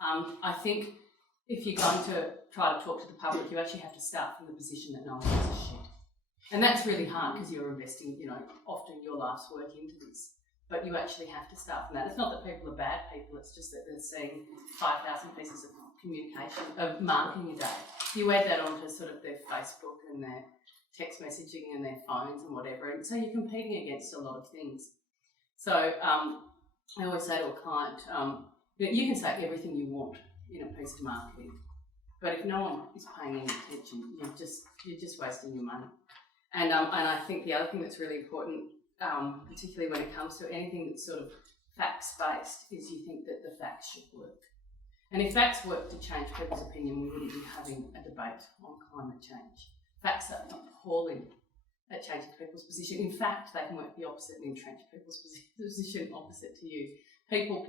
I think if you're going to try to talk to the public, you actually have to start from the position that no one gives a shit. And that's really hard because you're investing, often your life's work into this. But you actually have to start from that. It's not that people are bad people, it's just that they're seeing 5,000 pieces of communication, of marketing a day. You add that onto sort of their Facebook and their text messaging and their phones and whatever, and so you're competing against a lot of things. So I always say to a client, you can say everything you want in a piece of marketing, but if no one is paying any attention, you're just wasting your money. And I think the other thing that's really important, particularly when it comes to anything that's sort of facts-based, is you think that the facts should work. And if facts work to change people's opinion, we wouldn't be having a debate on climate change. Facts are appalling at changing people's position. In fact, they can work the opposite and entrench people's position opposite to you. People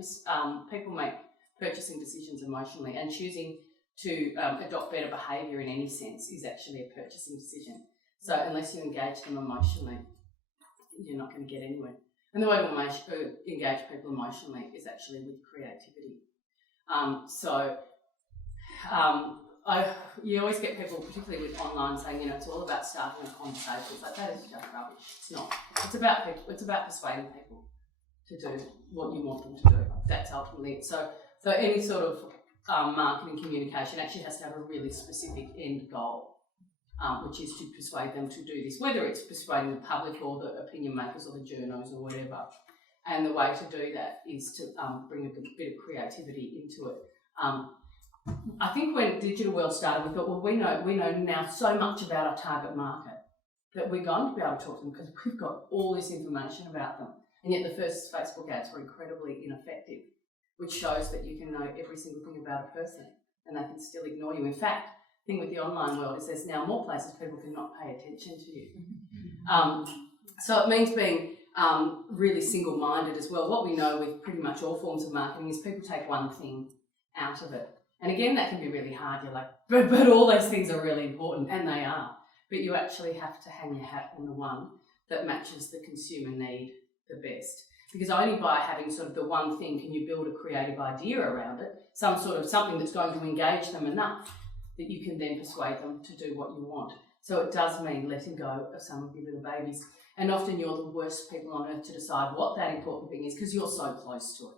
make purchasing decisions emotionally, and choosing to adopt better behaviour in any sense is actually a purchasing decision. So unless you engage them emotionally, you're not going to get anywhere. And the way to engage people emotionally is actually with creativity. You always get people, particularly with online, saying, it's all about starting a conversation. It's like, that is just rubbish. It's not. It's about people. It's about persuading people to do what you want them to do. That's ultimately it. So any sort of marketing communication actually has to have a really specific end goal, which is to persuade them to do this, whether it's persuading the public or the opinion makers or the journos or whatever. And the way to do that is to bring a bit of creativity into it. I think when digital world started, we thought, well, we know now so much about our target market that we're going to be able to talk to them because we've got all this information about them. And yet the first Facebook ads were incredibly ineffective, which shows that you can know every single thing about a person and they can still ignore you. In fact, the thing with the online world is there's now more places people cannot pay attention to you. So it means being really single-minded as well. What we know with pretty much all forms of marketing is people take one thing out of it. And again, that can be really hard. You're like, but all those things are really important, and they are. But you actually have to hang your hat on the one that matches the consumer need the best. Because only by having sort of the one thing can you build a creative idea around it, something that's going to engage them enough that you can then persuade them to do what you want. So it does mean letting go of some of your little babies. And often you're the worst people on earth to decide what that important thing is because you're so close to it.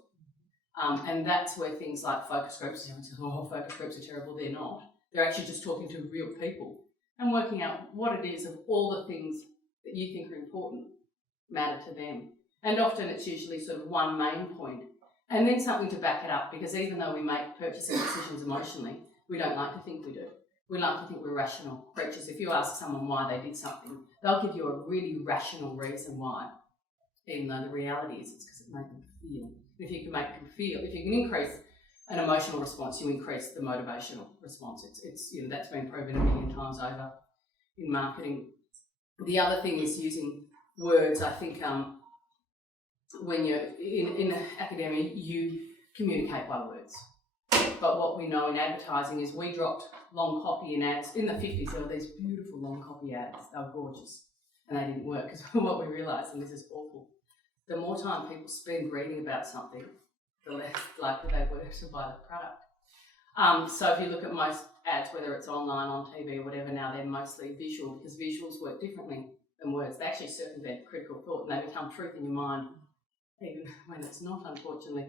And that's where things like focus groups, focus groups are terrible. They're not. They're actually just talking to real people and working out what it is of all the things that you think are important matter to them. And often it's usually sort of one main point and then something to back it up, because even though we make purchasing decisions emotionally, we don't like to think we do. We like to think we're rational creatures. If you ask someone why they did something, they'll give you a really rational reason why, even though the reality is it's because it made them feel. If you can make them feel, if you can increase an emotional response, you increase the motivational response. It's that's been proven a million times over in marketing. The other thing is using words. I think when you're in academia, you communicate by words. But what we know in advertising is we dropped long copy in ads. In the 50s, there were these beautiful long copy ads. They were gorgeous. And they didn't work, because what we realised, and this is awful, the more time people spend reading about something, the less likely they were to buy the product. So if you look at most ads, whether it's online, on TV or whatever now, they're mostly visual, because visuals work differently than words. They actually circumvent critical thought and they become truth in your mind, even when it's not, unfortunately.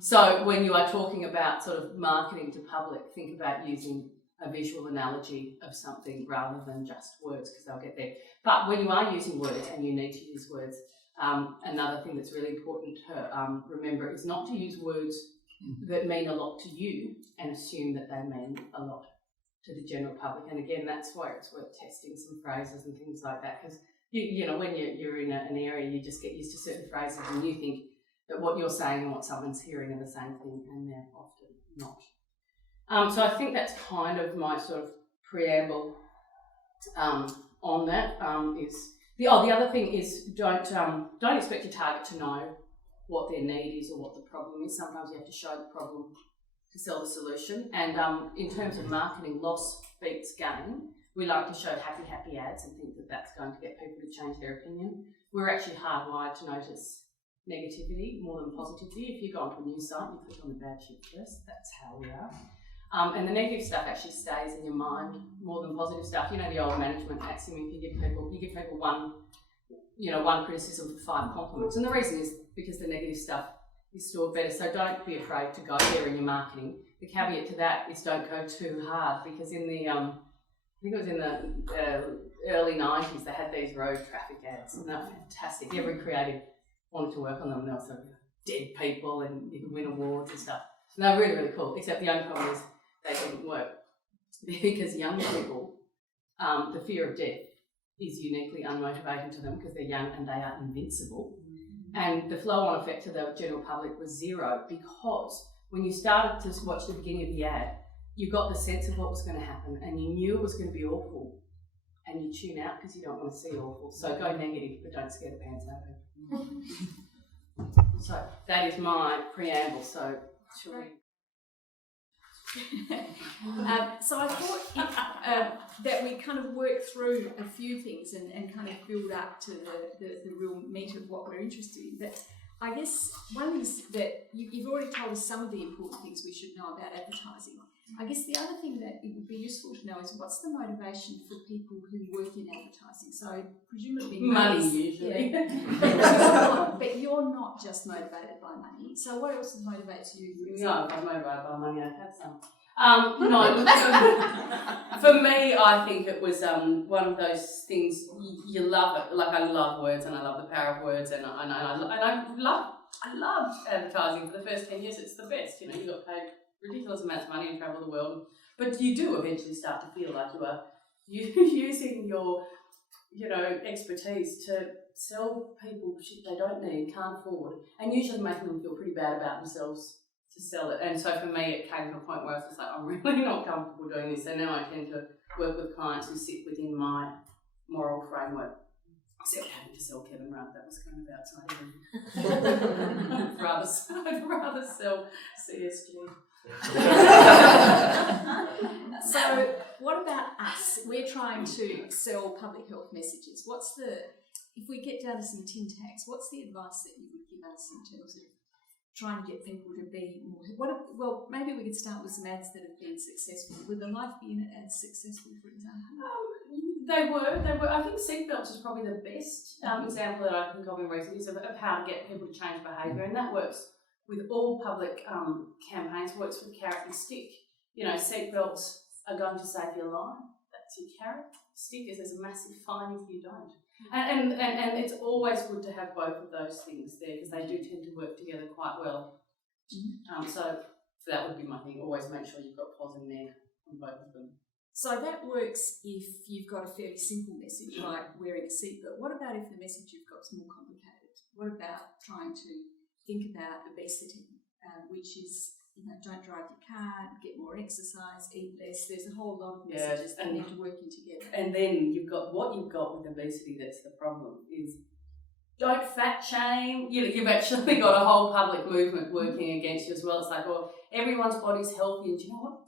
So when you are talking about sort of marketing to public, think about using a visual analogy of something rather than just words, because they'll get there. But when you are using words, and you need to use words, another thing that's really important to remember is not to use words that mean a lot to you and assume that they mean a lot to the general public. And again, that's why it's worth testing some phrases and things like that, because you know, when you're in an area, you just get used to certain phrases and you think that what you're saying and what someone's hearing are the same thing, and they're often not. So I think that's kind of my sort of preamble on that. The other thing is don't expect your target to know what their need is or what the problem is. Sometimes you have to show the problem to sell the solution. And in terms of marketing, loss beats gain. We like to show happy ads and think that that's going to get people to change their opinion. We're actually hardwired to notice negativity more than positivity. If you go onto a news site, you click on the bad shit first. That's how we are. And the negative stuff actually stays in your mind more than positive stuff. You know the old management axiom: if you give people one criticism for 5 compliments. And the reason is because the negative stuff is stored better. So don't be afraid to go there in your marketing. The caveat to that is don't go too hard, because in the I think it was in the early 90s, they had these road traffic ads, and they're fantastic. Every creative wanted to work on them, and they were sort of dead people, and you could win awards and stuff. And they were really, really cool, except the only problem is they didn't work. Because young people, the fear of death is uniquely unmotivating to them because they're young and they are invincible. And the flow-on effect to the general public was zero, because when you started to watch the beginning of the ad, you got the sense of what was going to happen and you knew it was going to be awful, and you tune out because you don't want to see awful. So go negative, but don't scare the pants out of it. So that is my preamble. So shall we? So I thought that we kind of work through a few things and kind of build up to the real meat of what we're interested in. But I guess one is that you've already told us some of the important things we should know about advertising. I guess the other thing that it would be useful to know is what's the motivation for people who work in advertising. So presumably money usually. Yeah. But you're not just motivated by money. So what else motivates you? No, if I'm motivated by money, I'd have some. No, for me, I think it was one of those things you love it. Like, I love words and I love the power of words, and I love advertising for the first 10 years. It's the best. You know, you got paid ridiculous amounts of money and travel the world, but you do eventually start to feel like you are using your, expertise to sell people shit they don't need, can't afford, and usually making them feel pretty bad about themselves to sell it. And so for me, it came to a point where I was just like, I'm really not comfortable doing this. And now I tend to work with clients who sit within my moral framework. Except having to sell Kevin Rudd, that was kind of outside. I'd rather sell CSG. So what about us? We're trying to sell public health messages. If we get down to some tin tacks, what's the advice that you would give us in terms of trying to get people to be more... Well, maybe we could start with some ads that have been successful. Would the Life Being ads successful, for example? They were. I think seatbelts is probably the best example that I think of in recent years of how to get people to change behaviour, and that works with all public campaigns, works with carrot and stick. Seatbelts are going to save your life. That's your carrot. Stick is there's a massive fine if you don't. And it's always good to have both of those things there, because they do tend to work together quite well. So that would be my thing. Always make sure you've got pos and neg on both of them. So that works if you've got a fairly simple message like wearing a seatbelt. What about if the message you've got is more complicated? What about trying to think about obesity, which is, don't drive your car, get more exercise, eat less. There's a whole lot of messages that need to work in together. And then you've got with obesity that's the problem is don't fat shame. You've actually got a whole public movement working against you as well. It's like, well, everyone's body's healthy, and do you know what?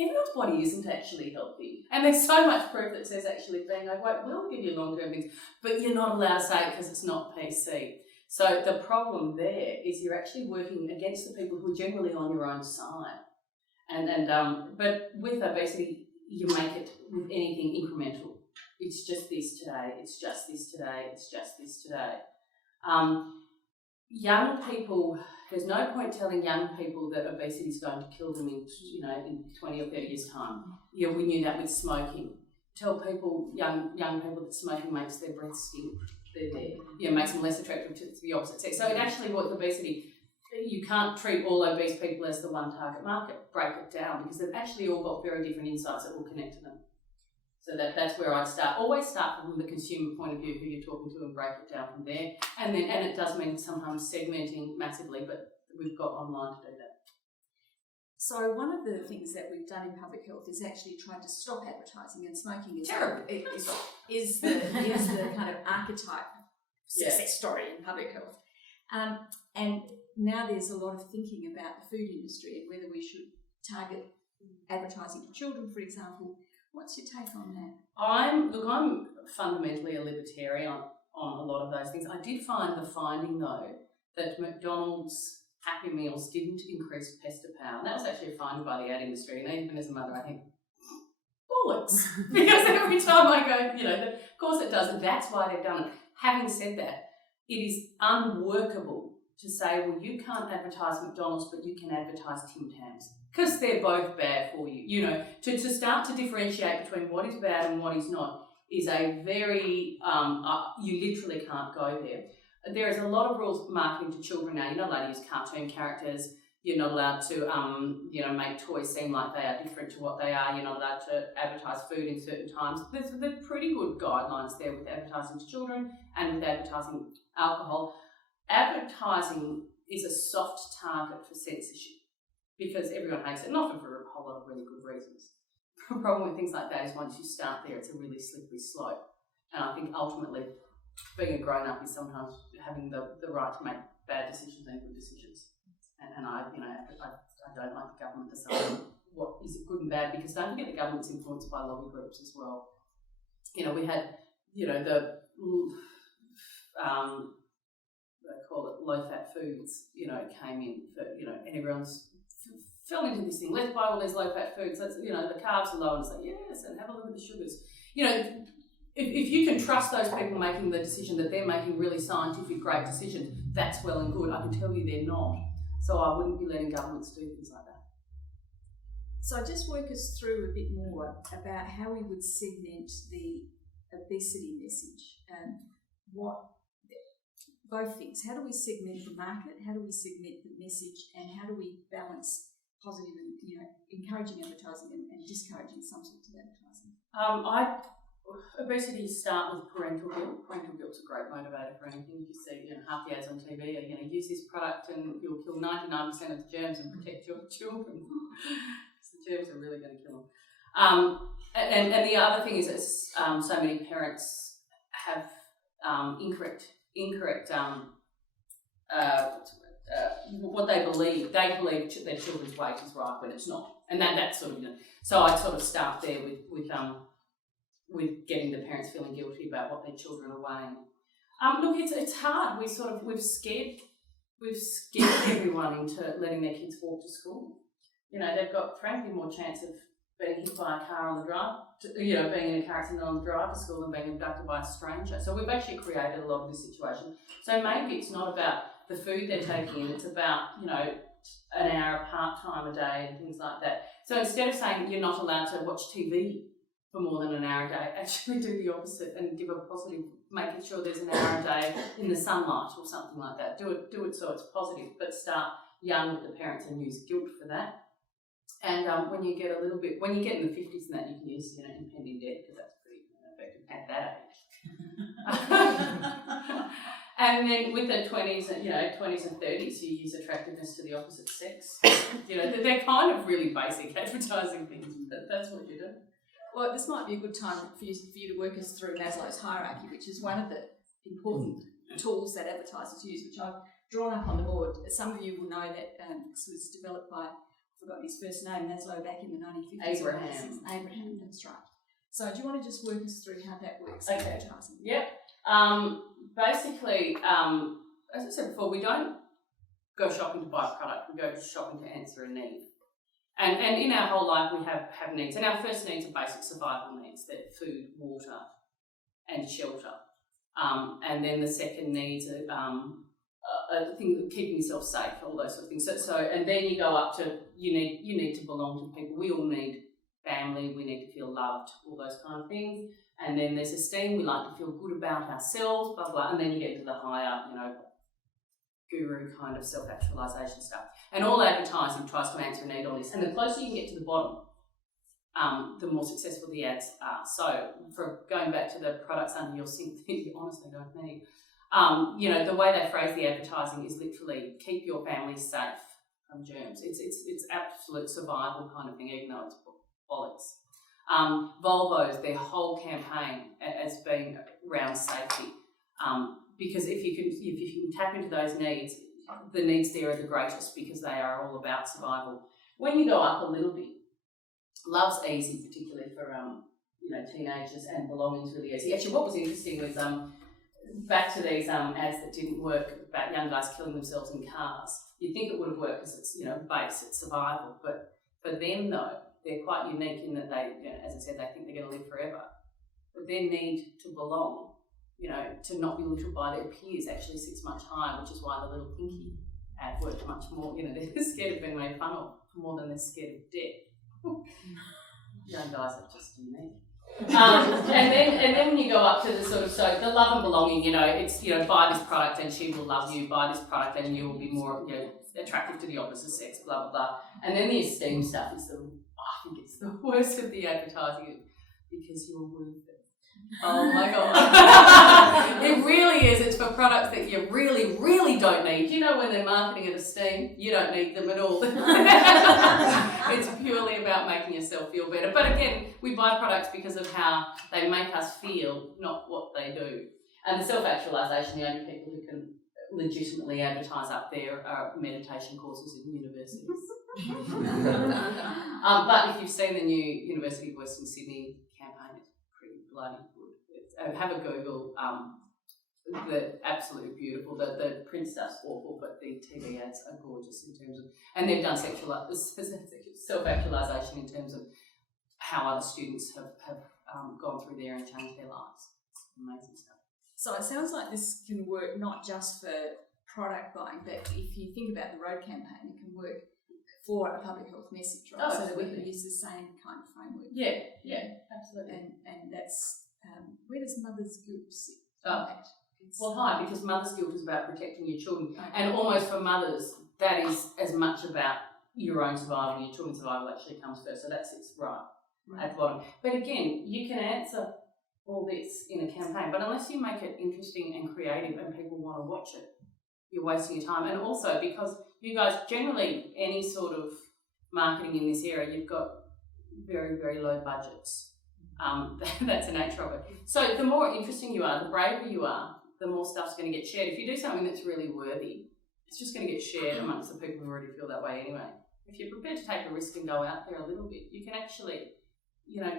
Everyone's body isn't actually healthy. And there's so much proof that says actually being overweight will give you long-term things, but you're not allowed to say it because it's not PC. So the problem there is you're actually working against the people who are generally on your own side. But with obesity, you make it with anything incremental. It's just this today, it's just this today, it's just this today. Young people, there's no point telling young people that obesity is going to kill them in 20 or 30 years' time. We knew that with smoking. Tell people, young people, that smoking makes their breath stink. Makes them less attractive to the opposite sex. So it actually works with obesity. You can't treat all obese people as the one target market. Break it down, because they've actually all got very different insights that will connect to them. So that's where I'd start. Always start from the consumer point of view, who you're talking to, and break it down from there. And it does mean sometimes segmenting massively, but we've got online to do that. So one of the things that we've done in public health is actually tried to stop advertising, and smoking is the kind of archetype success story in public health. And now there's a lot of thinking about the food industry and whether we should target advertising to children, for example. What's your take on that? I'm fundamentally a libertarian on a lot of those things. I did find the finding, though, that McDonald's Happy Meals didn't increase pester power. And that was actually a find by the ad industry. And even as a mother, I think, bullets. Because every time I go, of course it does. And that's why they've done it. Having said that, it is unworkable to say, well, you can't advertise McDonald's, but you can advertise Tim Tams. Because they're both bad for you. To start to differentiate between what is bad and what is not is a very, you literally can't go there. There is a lot of rules marketing to children now. You're not allowed to use cartoon characters. You're not allowed to, make toys seem like they are different to what they are. You're not allowed to advertise food in certain times. There's pretty good guidelines there with advertising to children and with advertising alcohol. Advertising is a soft target for censorship because everyone hates it, and often for a whole lot of really good reasons. The problem with things like that is once you start there, it's a really slippery slope. And I think ultimately, being a grown-up is sometimes having the right to make bad decisions and good decisions. And I don't like the government deciding what is good and bad, because don't forget the government's influenced by lobby groups as well. We had, the they call it low-fat foods, came in for, and everyone's fell into this thing. Let's buy all these low-fat foods. Let's, the carbs are low, and it's like, yes, and have a look at the sugars. If you can trust those people making the decision that they're making really scientific, great decisions, that's well and good. I can tell you they're not. So I wouldn't be letting governments do things like that. So just work us through a bit more about how we would segment the obesity message and both things. How do we segment the market? How do we segment the message? And how do we balance positive and, encouraging advertising and discouraging some sorts of advertising? Obesity start with parental guilt. Parental guilt's a great motivator for anything. You see, half the ads on TV are, use this product and you'll kill 99% of the germs and protect your children. The germs are really going to kill them. And the other thing is that so many parents have incorrect what they believe. They believe their children's weight is right when it's not, and that's sort of. So I sort of start there with getting the parents feeling guilty about what their children are weighing. Look, it's hard. We've scared everyone into letting their kids walk to school. They've got frankly more chance of being hit by a car on the drive, being in a car accident on the drive to school than being abducted by a stranger. So we've actually created a lot of this situation. So maybe it's not about the food they're taking in, it's about, an hour part-time a day and things like that. So instead of saying you're not allowed to watch TV for more than an hour a day, actually do the opposite and give a positive, making sure there's an hour a day in the sunlight or something like that. Do it so it's positive, but start young with the parents and use guilt for that. And when you get in the 50s and that, you can use impending debt, because that's pretty effective at that age. And then with the 20s and 30s, you use attractiveness to the opposite sex. They're kind of really basic advertising things, but that's what you do. Well, this might be a good time for you to work us through Maslow's hierarchy, which is one of the important tools that advertisers use, which I've drawn up on the board. Some of you will know that this was developed by, I forgot his first name, Maslow, back in the 1950s. Abraham, that's right. So do you want to just work us through how that works? Okay. Advertising? Yep. Basically, as I said before, we don't go shopping to buy a product. We go shopping to answer a need. And in our whole life, we have needs. And our first needs are basic survival needs. They're food, water, and shelter. And then the second needs are keeping yourself safe, all those sort of things. So and then you go up to you need to belong to people. We all need family. We need to feel loved, all those kind of things. And then there's esteem. We like to feel good about ourselves, blah, blah. And then you get to the higher, guru kind of self-actualization stuff. And all advertising tries to answer a need on this. And the closer you can get to the bottom, the more successful the ads are. So for going back to the products under your sink that you honestly don't need, the way they phrase the advertising is literally keep your family safe from germs. It's absolute survival kind of thing, even though it's bollocks. Volvo's, their whole campaign has been around safety, because if you can tap into those needs, the needs there are the greatest because they are all about survival. When you go up a little bit, love's easy, particularly for teenagers, and belonging's really easy. Actually, what was interesting was back to these ads that didn't work about young guys killing themselves in cars. You'd think it would have worked because it's, base, it's survival. But for them, though, they're quite unique in that they, as I said, they think they're going to live forever. But their need to belong, to not be belittled by their peers actually sits much higher, which is why the little pinky ad worked much more. They're scared of being made fun of more than they're scared of death. Young guys are just unique. And then when you go up to the sort of, so the love and belonging, it's, buy this product and she will love you, buy this product and you will be more, attractive to the opposite sex, blah, blah, blah. And then the esteem stuff is I think it's the worst of the advertising because you're worth it. Oh my God. It really is. It's for products that you really, really don't need. When they're marketing at esteem, you don't need them at all. It's purely about making yourself feel better. But again, we buy products because of how they make us feel, not what they do. And the self-actualisation, the only people who can legitimately advertise up there are meditation courses in universities. But if you've seen the new University of Western Sydney campaign, it's pretty bloody good. Have a Google. They're absolutely beautiful. The print stuff's awful, but the TV ads are gorgeous in terms of, and they've done self-actualisation in terms of how other students have gone through there and changed their lives. It's amazing stuff. So it sounds like this can work not just for product buying, but if you think about the road campaign, it can work for a public health message, right? So that we can use the same kind of framework. Yeah, absolutely. And that's where does mother's guilt sit? Well, hi, because mother's guilt is about protecting your children, and almost for mothers, that is as much about your own survival. Your children's survival actually comes first, so that sits right at the bottom. But again, you can answer all this in a campaign, but unless you make it interesting and creative and people want to watch it, you're wasting your time. And also because you guys, generally any sort of marketing in this area, you've got very, very low budgets. That's the nature of it. So the more interesting you are, the braver you are, the more stuff's going to get shared. If you do something that's really worthy, it's just going to get shared amongst the people who already feel that way anyway. If you're prepared to take a risk and go out there a little bit, you can actually,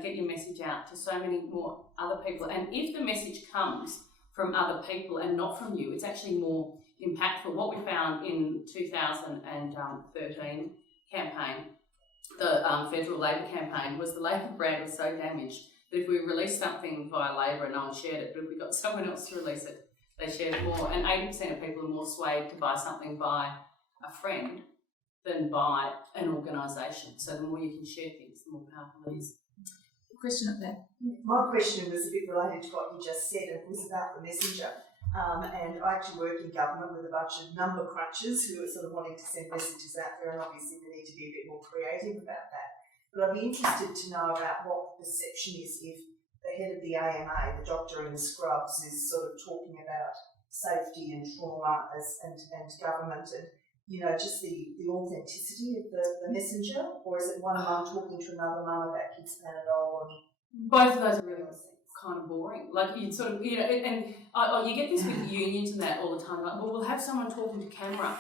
get your message out to so many more other people. And if the message comes from other people and not from you, it's actually more impactful. What we found in 2013 campaign, the federal Labor campaign, was the Labor brand was so damaged that if we released something via Labor and no one shared it, but if we got someone else to release it, they shared it more. And 80% of people are more swayed to buy something by a friend than by an organisation. So the more you can share things, the more powerful it is. Question up there. My question was a bit related to what you just said. It was about the messenger. And I actually work in government with a bunch of number crunchers who are sort of wanting to send messages out there, and obviously we need to be a bit more creative about that. But I'd be interested to know about what the perception is if the head of the AMA, the doctor in the scrubs, is sort of talking about safety and trauma and government and, just the authenticity of the messenger, or is it one mum talking to another mum about kids Panadol? Both of those are really kind of boring. Like you sort of, and you get this with unions and that all the time. Like, well, we'll have someone talking to camera.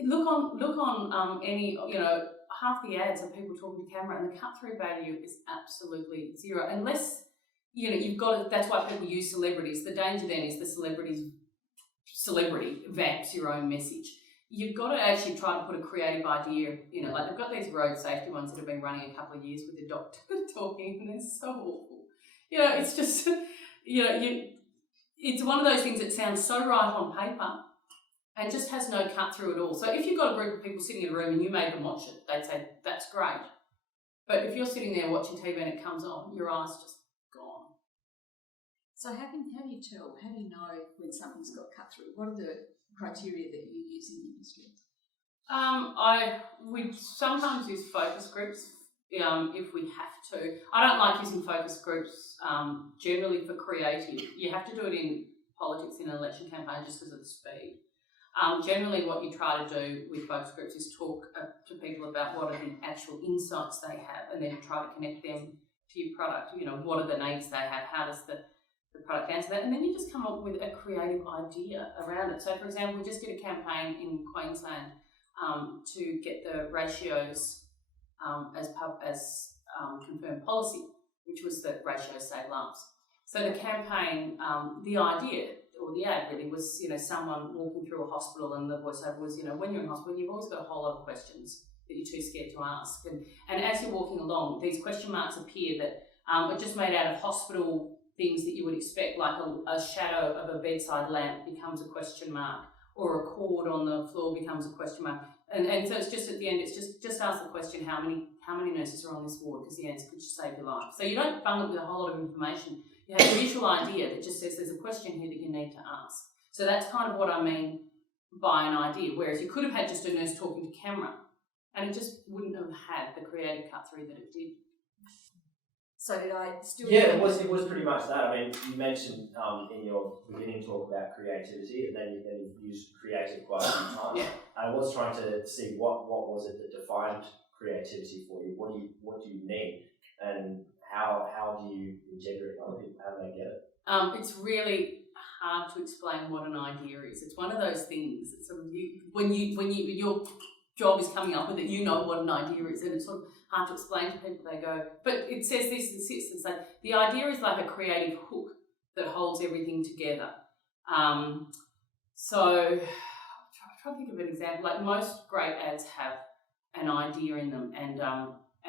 Look on any, half the ads are people talking to camera, and the cut-through value is absolutely zero. Unless, you've got to, that's why people use celebrities. The danger then is the celebrity vamps your own message. You've got to actually try to put a creative idea, like they've got these road safety ones that have been running a couple of years with the doctor talking, and they're so awful. It's just, it's one of those things that sounds so right on paper and just has no cut through at all. So if you've got a group of people sitting in a room and you made them watch it, they'd say, that's great. But if you're sitting there watching TV and it comes on, your eye's just gone. So how do you tell, how do you know when something's got cut through? What are the criteria that you use in the industry? We sometimes use focus groups if we have to. I don't like using focus groups generally for creative. You have to do it in politics in an election campaign just because of the speed. Generally what you try to do with focus groups is talk to people about what are the actual insights they have, and then try to connect them to your product. What are the needs they have, how does the product answer that, and then you just come up with a creative idea around it. So for example, we just did a campaign in Queensland to get the ratios as confirmed policy, which was that ratios save lives. So the campaign, the idea or the ad really was, someone walking through a hospital, and the voiceover was, when you're in hospital, you've always got a whole lot of questions that you're too scared to ask. And as you're walking along, these question marks appear that are just made out of hospital things that you would expect, like a shadow of a bedside lamp becomes a question mark, or a cord on the floor becomes a question mark. And so it's just at the end, it's just ask the question, how many nurses are on this ward, because the answer could just save your life. So you don't bung it with a whole lot of information. You have a visual idea that just says there's a question here that you need to ask. So that's kind of what I mean by an idea, whereas you could have had just a nurse talking to camera, and it just wouldn't have had the creative cut through that it did. So did I still... Yeah, it was pretty much that. I mean, you mentioned in your beginning talk about creativity, and then you used creative quite a few times. Yeah. And I was trying to see what was it that defined creativity for you? What do you need? And how do you integrate other people? How do they get it? It's really hard to explain what an idea is. It's one of those things. It's sort of when your job is coming up with it, you know what an idea is, and it's sort of hard to explain to people. They go, but it says this and sits and say the idea is like a creative hook that holds everything together. So try to think of an example. Like most great ads have an idea in them, and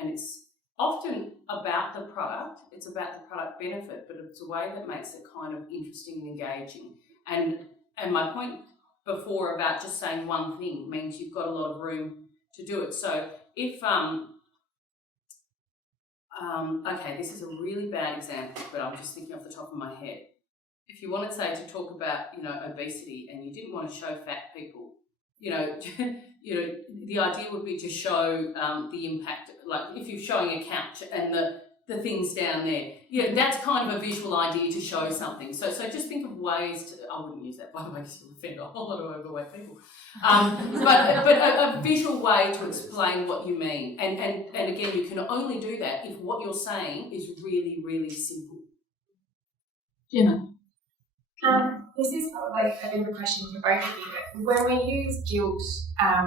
it's often about the product. It's about the product benefit, but it's a way that makes it kind of interesting and engaging. And my point before about just saying one thing means you've got a lot of room to do it. So if okay, this is a really bad example, but I'm just thinking off the top of my head. If you wanted, say, to talk about, obesity, and you didn't want to show fat people, the idea would be to show the impact. Like if you're showing a couch and the things down there, that's kind of a visual idea to show something. So just think of ways to. I wouldn't use that, by the way, because you'll offend a whole lot of overweight people. But a visual way to explain what you mean, and again, you can only do that if what you're saying is really, really simple. Gemma. This is probably a bit of a question for both of you, but when we use guilt,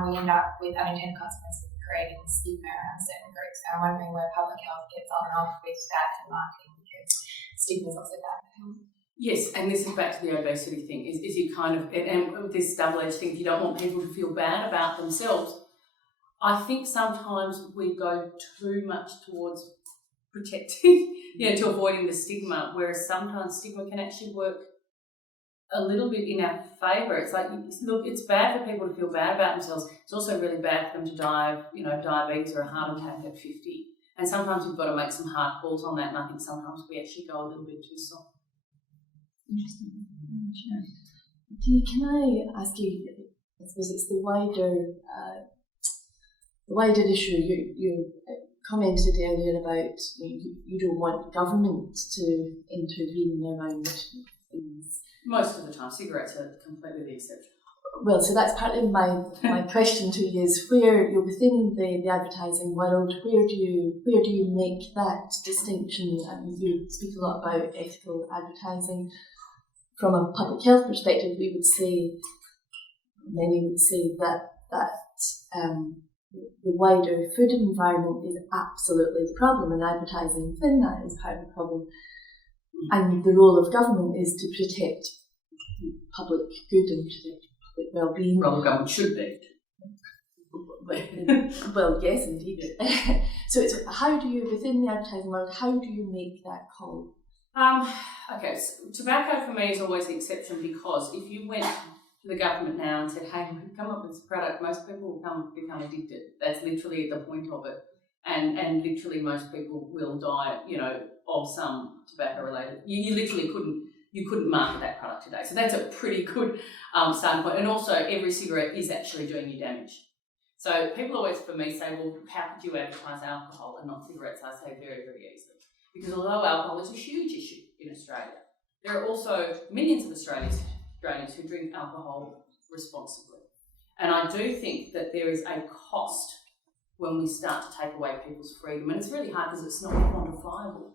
we end up with unintended consequences of creating stigma around certain groups. And I'm wondering where public health gets on and off with that and marketing, because stigma is also bad for health. Yes, and this is back to the obesity thing, is you kind of, and this double-edged thing, if you don't want people to feel bad about themselves, I think sometimes we go too much towards protecting, to avoiding the stigma, whereas sometimes stigma can actually work a little bit in our favour. It's like, look, it's bad for people to feel bad about themselves. It's also really bad for them to die of, diabetes or a heart attack at 50. And sometimes we've got to make some hard calls on that, and I think sometimes we actually go a little bit too soft. Interesting. Sure. Dee, can I ask you, I suppose it's the wider issue. You commented earlier about you don't want government to intervene around things. Most of the time, cigarettes are completely the exception. Well, so that's partly my question to you is where you're within the advertising world, where do you make that distinction? I mean, you speak a lot about ethical advertising. From a public health perspective, many would say that the wider food environment is absolutely the problem, and advertising within that is part of the problem. And the role of government is to protect public good and protect public well-being. Well, the government should be. Well, yes, indeed. So it's how do you, within the advertising world, how do you make that call? Okay, so tobacco for me is always the exception, because if you went to the government now and said, hey, we've come up with this product, most people will become addicted. That's literally the point of it. And literally most people will die, of some tobacco related. You literally couldn't market that product today. So that's a pretty good starting point. And also every cigarette is actually doing you damage. So people always for me say, well, how could you advertise alcohol and not cigarettes? I say very, very easily. Because although alcohol is a huge issue in Australia, there are also millions of Australians who drink alcohol responsibly. And I do think that there is a cost when we start to take away people's freedom. And it's really hard because it's not quantifiable,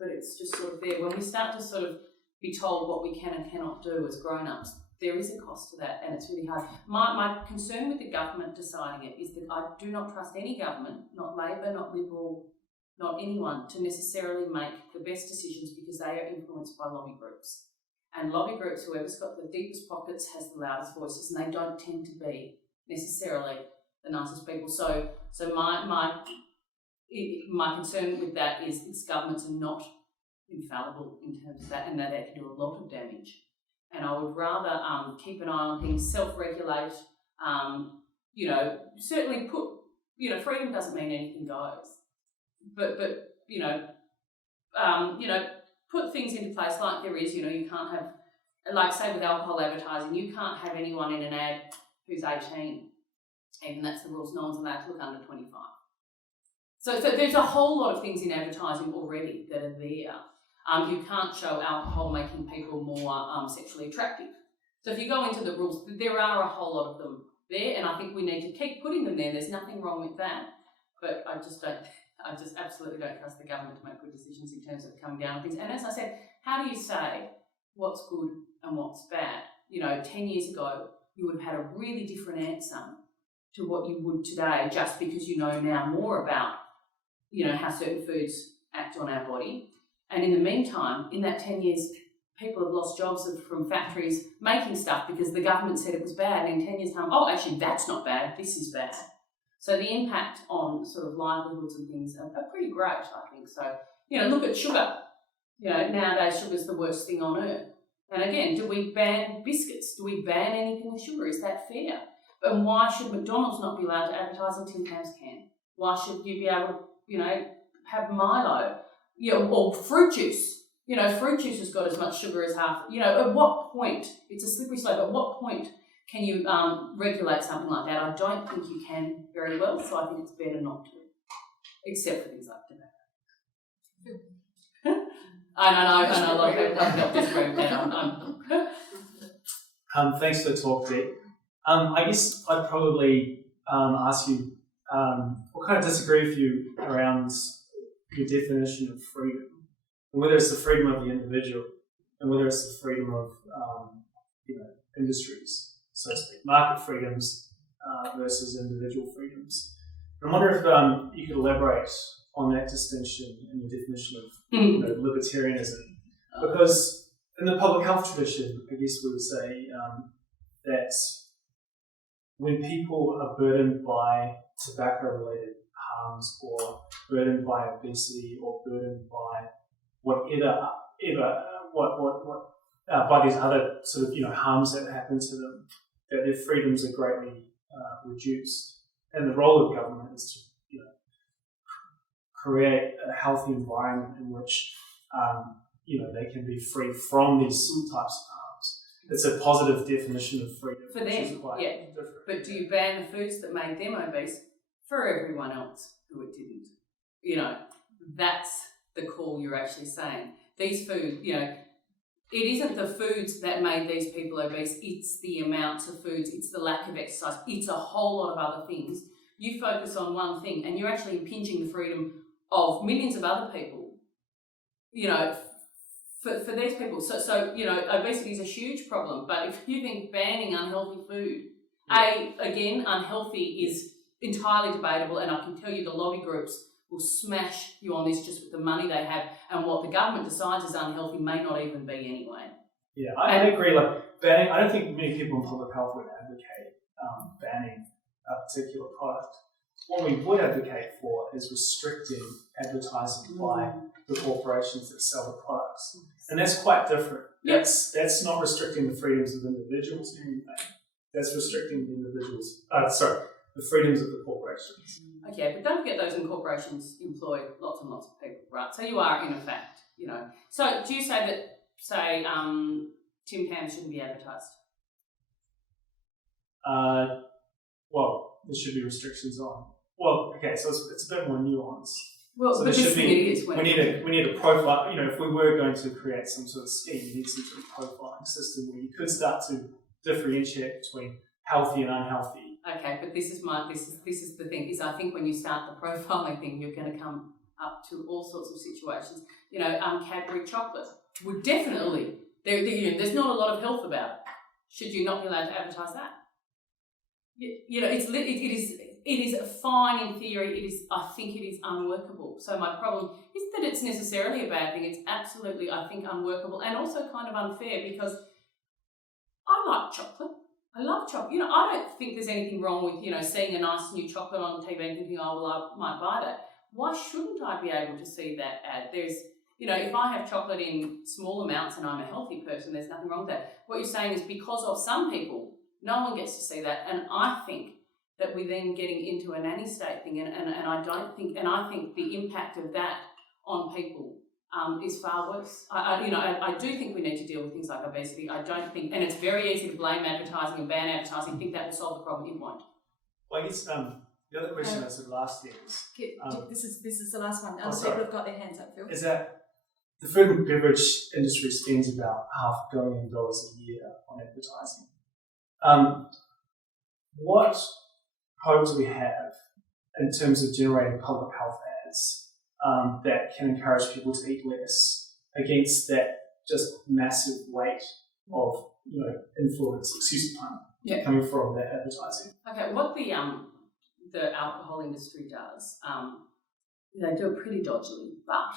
but it's just sort of there. When we start to sort of be told what we can and cannot do as grown-ups, there is a cost to that, and it's really hard. My concern with the government deciding it is that I do not trust any government, not Labor, not Liberal, not anyone, to necessarily make the best decisions because they are influenced by lobby groups. And lobby groups, whoever's got the deepest pockets has the loudest voices, and they don't tend to be necessarily the nicest people. So my concern with that is governments are not infallible in terms of that, and that they can do a lot of damage. And I would rather keep an eye on things, self-regulate, certainly put, freedom doesn't mean anything goes, but put things into place like there is, you can't have, like say with alcohol advertising, you can't have anyone in an ad who's 18, even that's the rules, no one's allowed to look under 25. So there's a whole lot of things in advertising already that are there. You can't show alcohol making people more sexually attractive. So if you go into the rules, there are a whole lot of them there, and I think we need to keep putting them there. There's nothing wrong with that, but I just absolutely don't trust the government to make good decisions in terms of coming down on things. And as I said, how do you say what's good and what's bad? 10 years ago, you would have had a really different answer to what you would today, just because you know now more about, how certain foods act on our body. And in the meantime, in that 10 years, people have lost jobs from factories making stuff because the government said it was bad. And in 10 years' time, oh, actually, that's not bad, this is bad. So the impact on sort of livelihoods and things are pretty great, I think. So, look at sugar. Nowadays sugar's the worst thing on earth. And again, do we ban biscuits? Do we ban anything with sugar? Is that fair? And why should McDonald's not be allowed to advertise a Tim Tams can? Why should you be able to, have Milo? Or fruit juice. Fruit juice has got as much sugar as half. At what point, it's a slippery slope, at what point can you regulate something like that? I don't think you can very well, so I think it's better not to, except for things like tobacco. I know a lot of people have got this room down. Thanks for the talk, Dee. I guess I'd probably ask you, or kind of disagree with you around your definition of freedom, and whether it's the freedom of the individual and whether it's the freedom of industries, so to speak, market freedoms versus individual freedoms. And I wonder if you could elaborate on that distinction in your definition of libertarianism, because in the public health tradition, I guess we would say that when people are burdened by tobacco-related harms, or burdened by obesity, or burdened by by these other sort of harms that happen to them, that their freedoms are greatly reduced. And the role of government is to create a healthy environment in which they can be free from these types of harms. It's a positive definition of freedom For them, yeah. Different. But do you ban the foods that made them obese for everyone else who it didn't? That's the call you're actually saying. These foods, it isn't the foods that made these people obese, it's the amounts of foods, it's the lack of exercise, it's a whole lot of other things. You focus on one thing and you're actually impinging the freedom of millions of other people, for these people. So obesity is a huge problem, but if you think banning unhealthy food, again, unhealthy is entirely debatable, and I can tell you the lobby groups will smash you on this just with the money they have, and what the government decides is unhealthy may not even be anyway. Yeah, I agree. Like banning, I don't think many people in public health would advocate banning a particular product. What we would advocate for is restricting advertising by the corporations that sell the products, and that's quite different. Yep. That's not restricting the freedoms of individuals in anything. That's restricting the freedoms of the corporations. Okay, but don't forget those corporations employ lots and lots of people, right? So you are, in effect, So do you say that, Tim Tams shouldn't be advertised? Well, there should be restrictions on. Well, okay, so it's a bit more nuanced. Well, so but this thing it is. We need a profile. If we were going to create some sort of scheme, you need some sort of profiling system where you could start to differentiate between healthy and unhealthy. Okay, but this is the thing, is I think when you start the profiling thing, you're going to come up to all sorts of situations. Cadbury chocolate would definitely, there's not a lot of health about it. Should you not be allowed to advertise that? It is is fine in theory. I think it is unworkable. So my problem isn't that it's necessarily a bad thing. It's absolutely, I think, unworkable and also kind of unfair because I like chocolate. I love chocolate. I don't think there's anything wrong with, seeing a nice new chocolate on TV and thinking, oh, well, I might buy that. Why shouldn't I be able to see that ad? There's, if I have chocolate in small amounts and I'm a healthy person, there's nothing wrong with that. What you're saying is because of some people, no one gets to see that. And I think that we're then getting into a nanny state thing, and I think the impact of that on people is far worse. I do think we need to deal with things like obesity. I don't think, and it's very easy to blame advertising and ban advertising, think that will solve the problem. It won't. Well, I guess the other question I sort of asked there is... this is the last one. Other sorry. people have got their hands up, Phil. Is that the food and beverage industry spends about $500 million a year on advertising. What hope do we have in terms of generating public health ads that can encourage people to eat less against that just massive weight of influence, excuse the pun, coming from that advertising? Okay, what the alcohol industry does, they do it pretty dodgily, but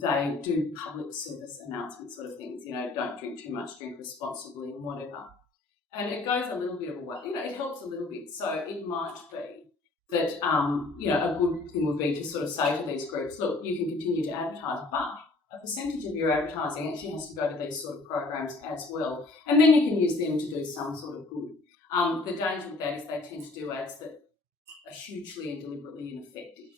they do public service announcement sort of things, don't drink too much, drink responsibly and whatever. And it goes a little bit of a way, it helps a little bit. So it might be that, a good thing would be to sort of say to these groups, look, you can continue to advertise, but a percentage of your advertising actually has to go to these sort of programs as well. And then you can use them to do some sort of good. The danger with that is they tend to do ads that are hugely and deliberately ineffective.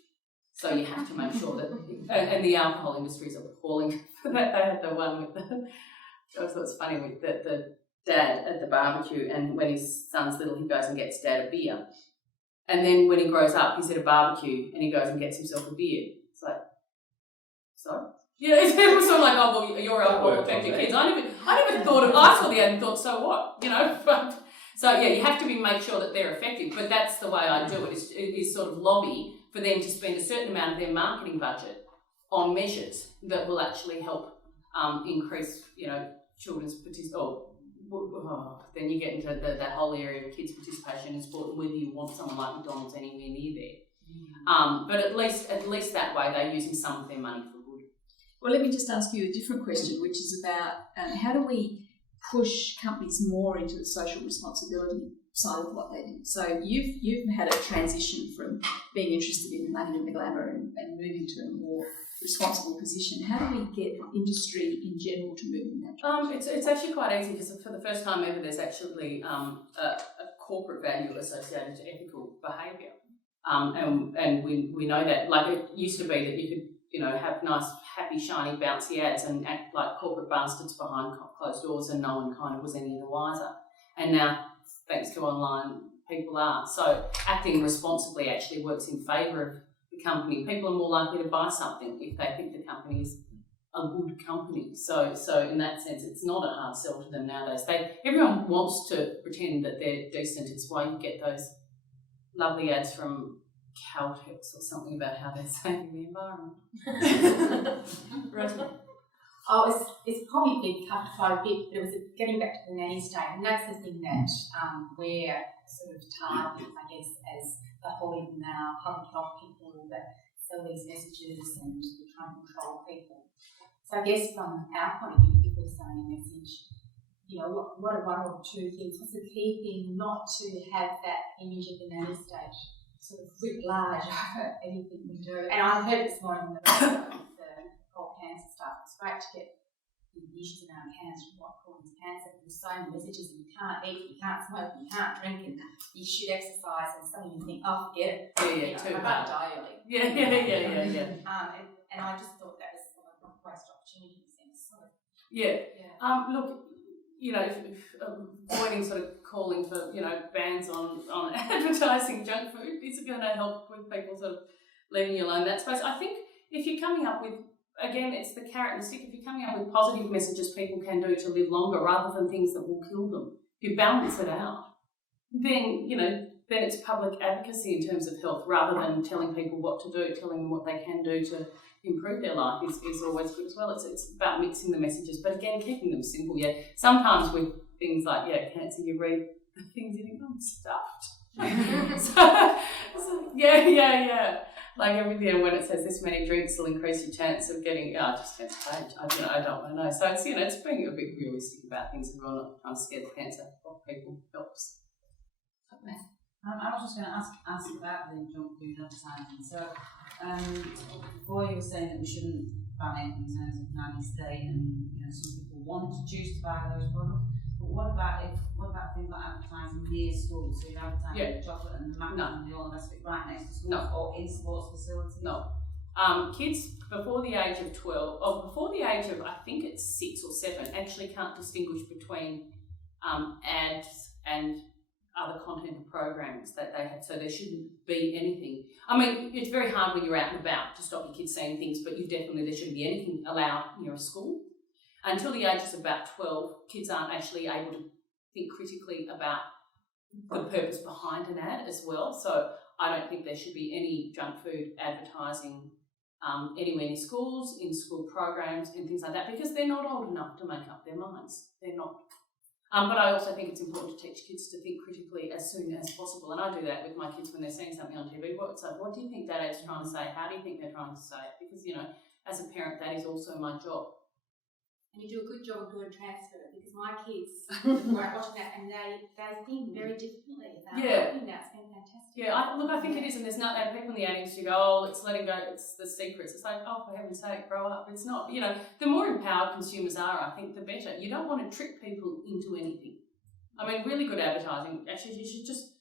So you have to make sure that, and the alcohol industry is appalling for that. They had the one with I thought it's funny with the dad at the barbecue, and when his son's little, he goes and gets dad a beer. And then when he grows up, he's at a barbecue and he goes and gets himself a beer. It's like, sorry? Yeah, it was sort of like, oh, well, your alcohol affect your kids. I never thought of, I saw the ad and thought, so what? But, so yeah, you have to make sure that they're effective, but that's the way I do it, is sort of lobby for them to spend a certain amount of their marketing budget on measures that will actually help increase, children's participation. Then you get into that whole area of kids' participation in sport, and whether you want someone like McDonald's anywhere near there. But at least that way they're using some of their money for good. Well, let me just ask you a different question, which is about how do we push companies more into the social responsibility side of what they do. So you've had a transition from being interested in the money and the glamour and moving to a more responsible position. How do we get industry in general to move in that direction? It's actually quite easy because for the first time ever there's actually a corporate value associated to ethical behaviour. And we know that, like it used to be that you could have nice, happy, shiny, bouncy ads and act like corporate bastards behind closed doors and no one kind of was any the wiser. And now, thanks to online, people are. So acting responsibly actually works in favour of the company. People are more likely to buy something if they think the company is a good company. So in that sense, it's not a hard sell to them nowadays. Everyone wants to pretend that they're decent. It's why you get those lovely ads from Caltex or something about how they're saving the environment. Rosemary. It's probably been cut quite a bit, but it was getting back to the nanny state, and that's the thing that we're sort of targeting, I guess, as the whole now public health people that sell these messages and we're trying to control people. So I guess from our point of view, if we're selling a message, what are one or two things? What's the key thing not to have that image of the nanny state sort of writ large over anything we do? And I heard this morning with the whole cancer stuff. It's great to get the issues around cancer and what causes cancer. There's so many messages, and you can't eat, you can't smoke, you can't drink, and you should exercise, and some of you think, oh, forget it. Too I'm hard. about to die early. Yeah. And I just thought that was sort of a waste opportunity in a sense. So, Look, avoiding sort of calling for, bans on advertising junk food is going to help with people sort of leaving you alone that space. I think if you're coming up with, again, it's the carrot and the stick, if you're coming up with positive messages people can do to live longer rather than things that will kill them, if you balance it out, then, then it's public advocacy in terms of health rather than telling people what to do, telling them what they can do to improve their life is always good as well. It's about mixing the messages, but again, keeping them simple. Sometimes with things like cancer, you read things and you think, I'm stuffed. Yeah. Like everything, when it says this many drinks will increase your chance of getting, just turns page. I don't want to know. So it's, it's being a bit realistic about things and we're not trying to scare the pants off people helps. I was just going to ask about the junk food advertising. So, before you were saying that we shouldn't ban it in terms of nanny state, and some people want to choose to buy those products. But what about things like advertising near schools? So you advertise the chocolate and the macaroni and all the rest of it right next to schools or in sports facilities? No. Kids before the age of 12, or before the age of, I think it's 6 or 7, actually can't distinguish between ads and other content and programs that they have, so there shouldn't be anything. I mean, it's very hard when you're out and about to stop your kids saying things, but there shouldn't be anything allowed near a school. Until the age of about 12, kids aren't actually able to think critically about the purpose behind an ad as well. So I don't think there should be any junk food advertising anywhere in schools, in school programs and things like that, because they're not old enough to make up their minds. They're not. But I also think it's important to teach kids to think critically as soon as possible. And I do that with my kids when they're seeing something on TV. What do you think Dad is trying to say? How do you think they're trying to say it? Because, as a parent, that is also my job. And you do a good job of Gruen Transfer, because my kids were watching that and they think very differently about watching that. It's been fantastic. Yeah, I think it is, and there's not people in the 80s who go, let's let him go, it's the secrets. It's like, for heaven's sake, grow up. It's not, the more empowered consumers are, I think, the better. You don't want to trick people into anything. I mean, really good advertising, actually, you should just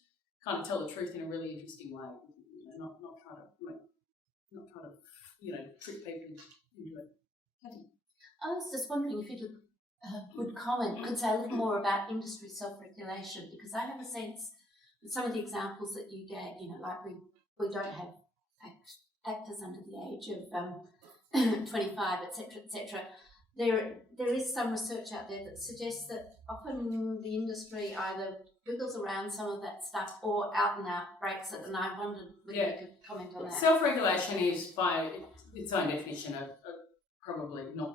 kind of tell the truth in a really interesting way. Not try to trick people into it. I was just wondering if you could say a little more about industry self-regulation, because I have a sense that some of the examples that you gave, like we don't have actors under the age of 25, etc. There is some research out there that suggests that often the industry either wiggles around some of that stuff or out and out breaks it, and I wondered whether you could comment on that. Self-regulation is, by its own definition,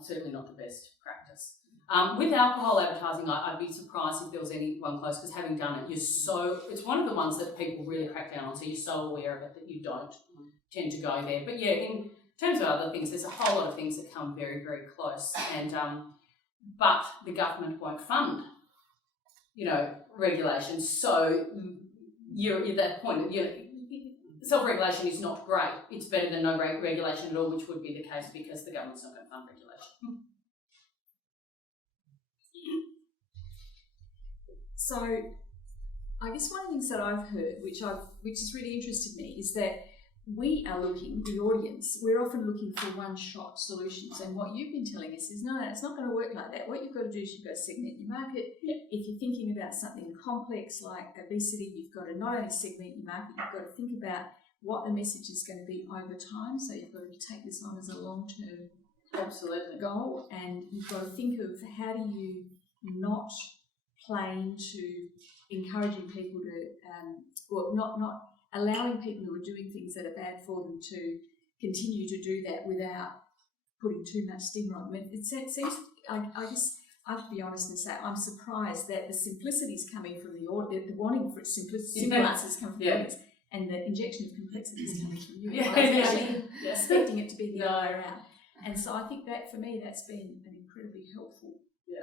certainly not the best practice. With alcohol advertising, I'd be surprised if there was anyone close, because having done it, it's one of the ones that people really crack down on, so you're so aware of it that you don't tend to go there. But yeah, in terms of other things, there's a whole lot of things that come very, very close, and but the government won't fund, regulation. So you're at that point. Self-regulation is not great. It's better than no regulation at all, which would be the case because the government's not going to fund regulation. So, I guess one of the things that I've heard, which has really interested me, is that we are looking, the audience, we're often looking for one-shot solutions. And what you've been telling us is, no, it's not going to work like that. What you've got to do is you've got to segment your market. If you're thinking about something complex like obesity, you've got to not only segment your market, you've got to think about what the message is going to be over time. So you've got to take this on as a long-term goal, and you've got to think of how do you not play into encouraging people to, not allowing people who are doing things that are bad for them to continue to do that without putting too much stigma on them. It seems, I guess, I have to be honest and say I'm surprised that the simplicity is coming from the wanting for simplicity is coming from the audience, and the injection of complexity is coming from you. I was actually expecting it to be the other way around. And so I think that, for me, that's been an incredibly helpful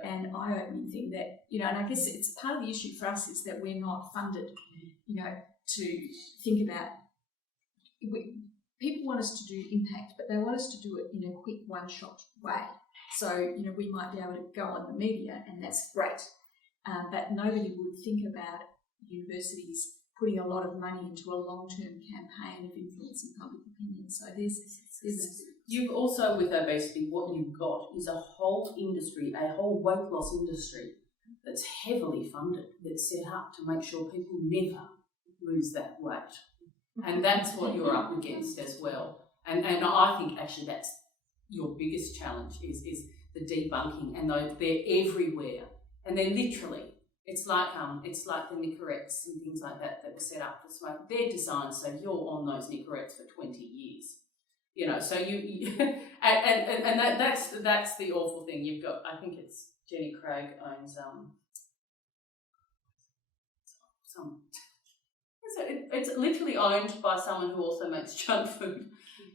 and eye-opening thing that, and I guess it's part of the issue for us is that we're not funded, to think about. People want us to do impact, but they want us to do it in a quick one-shot way. So, we might be able to go on the media, and that's great. But nobody would think about universities putting a lot of money into a long-term campaign of influencing public opinion. So there's You've also, with obesity, what you've got is a whole industry, a whole weight loss industry that's heavily funded, that's set up to make sure people never lose that weight. And that's what you're up against as well. And I think actually that's your biggest challenge is the debunking, and they're everywhere. And they're literally, it's like the Nicorettes and things like that were set up for smoke. They're designed so you're on those Nicorettes for 20 years. So you and that's the awful thing. You've got, I think it's Jenny Craig owns It's literally owned by someone who also makes junk food.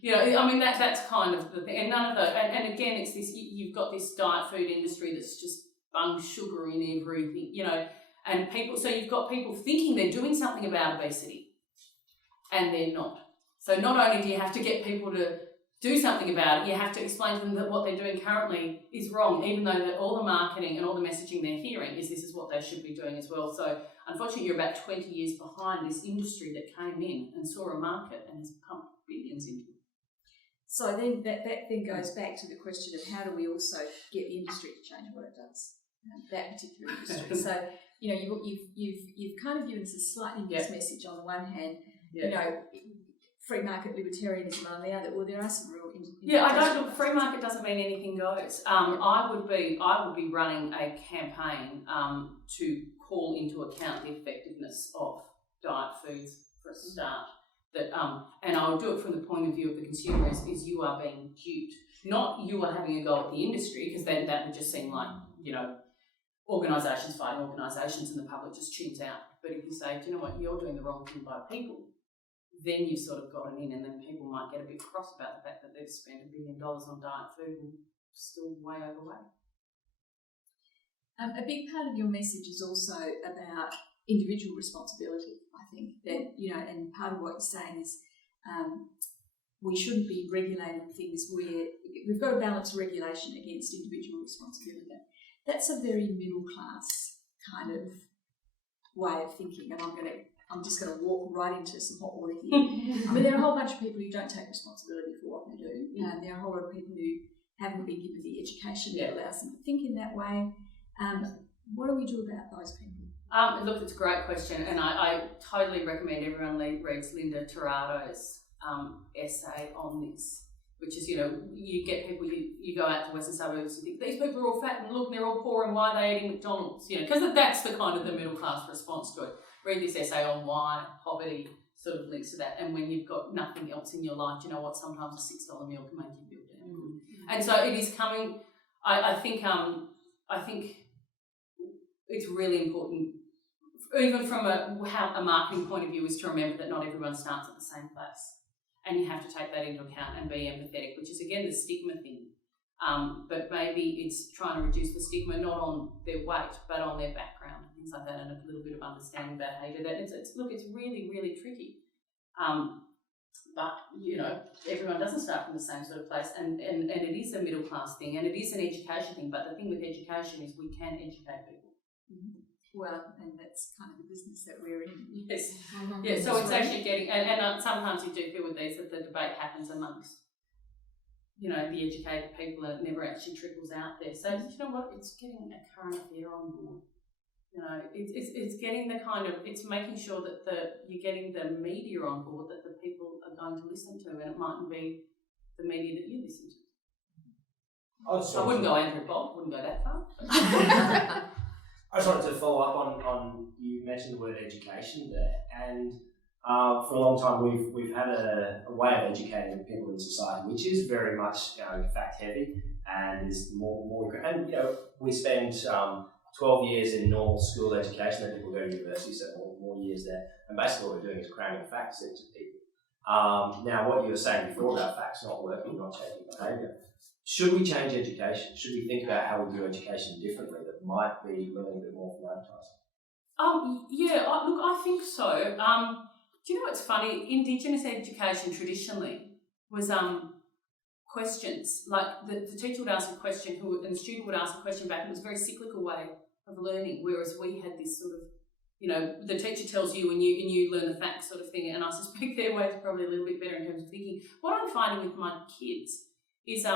You know, I mean, that's kind of the thing. And none of those, and again, it's this, you've got this diet food industry that's just bung sugar in everything, you know, and people, so you've got people thinking they're doing something about obesity, and they're not. So not only do you have to get people to do something about it, you have to explain to them that what they're doing currently is wrong, even though that all the marketing and all the messaging they're hearing is this is what they should be doing as well. So unfortunately, you're about 20 years behind this industry that came in and saw a market and has pumped billions into it. So then that then goes back to the question of how do we also get the industry to change what it does, that particular industry. So, you know, you've kind of given us a slightly mixed message on the one hand, you know, free market libertarianism on the other. Well, there are some real I don't look. Free market doesn't mean anything goes. I would be running a campaign to call into account the effectiveness of diet foods for a start. That and I would do it from the point of view of the consumer is you are being duped, not you are having a go at the industry, because then that would just seem like, you know, organisations fighting organisations and the public just tunes out. But if you say, do you know what, you're doing the wrong thing by people, then you've sort of got it in, and then people might get a bit cross about the fact that they've spent $1 billion on diet food and still way overweight. A big part of your message is also about individual responsibility, I think, that, you know, and part of what you're saying is we shouldn't be regulating things where we've got to balance regulation against individual responsibility. That's a very middle class kind of way of thinking, and I'm just going to walk right into some hot water here. I mean, there are a whole bunch of people who don't take responsibility for what they do. There are a whole lot of people who haven't been given the education that allows them to think in that way. What do we do about those people? Look, it's a great question, and I totally recommend everyone reads Linda Tirato's essay on this, which is, you know, you get people, you go out to Western suburbs and think, these people are all fat and look, they're all poor and why are they eating McDonald's? You know, because that's the kind of the middle class response to it. Read this essay on why poverty sort of links to that, and when you've got nothing else in your life, you know what, sometimes a $6 meal can make you feel damn good. And so it is coming, I think it's really important, even from a marketing point of view, is to remember that not everyone starts at the same place. And you have to take that into account and be empathetic, which is, again, the stigma thing. But maybe it's trying to reduce the stigma not on their weight, but on their background and things like that, and a little bit of understanding behaviour. That it's really, really tricky. But, you know, everyone doesn't start from the same sort of place, and it is a middle class thing, and it is an education thing. But the thing with education is we can educate people. Mm-hmm. Well, and that's kind of the business that we're in. Yes. Yeah, so it's actually getting, and sometimes you do feel with these that the debate happens amongst, you know, the educated people, and it never actually trickles out there. So, you know what, it's getting a current affair on board. You know, it's getting the kind of, it's making sure that you're getting the media on board that the people are going to listen to, and it mightn't be the media that you listen to. I wouldn't go Andrew Bolt, wouldn't go that far. I just wanted to follow up on you mentioned the word education there, and for a long time we've had a way of educating people in society which is very much, you know, fact heavy and is more and, you know, we spend 12 years in normal school education, and people go to university, so more years there, and basically what we're doing is cramming facts into people. Now, what you were saying before about facts not working, not changing behaviour. Should we change education? Should we think about how we do education differently that might be learning a bit more from advertising? Look, I think so. Do you know what's funny? Indigenous education traditionally was questions. Like the teacher would ask a question, and the student would ask a question back. It was a very cyclical way of learning, whereas we had this sort of, you know, the teacher tells you and you learn the facts sort of thing, and I suspect their way is probably a little bit better in terms of thinking. What I'm finding with my kids is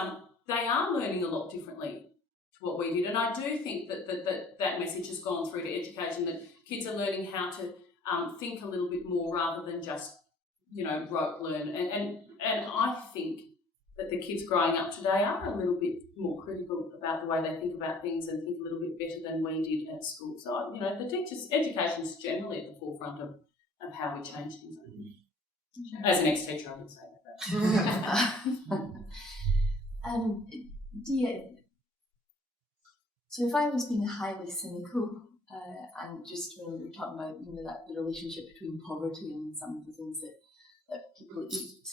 they are learning a lot differently to what we did, and I do think that message has gone through to education, that kids are learning how to think a little bit more rather than just, you know, rote learn, and I think that the kids growing up today are a little bit more critical about the way they think about things and think a little bit better than we did at school. So, you know, the teachers' education is generally at the forefront of how we change things. As an ex-teacher, I would say that. Dee, so if I was being highly cynical, and just when we were talking about that the relationship between poverty and some of the things that people eat.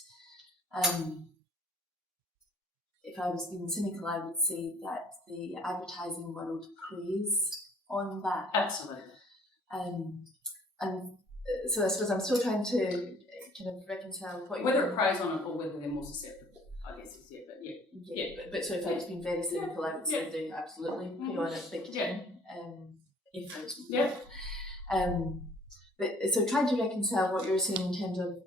If I was being cynical, I would say that the advertising world preys on that. Absolutely. And so I suppose I'm still trying to kind of reconcile what whether it preys on it or whether they're more susceptible, I guess it's but so if I was being very cynical, I would say they absolutely prey on it big time. If I was but so trying to reconcile what you're saying in terms of,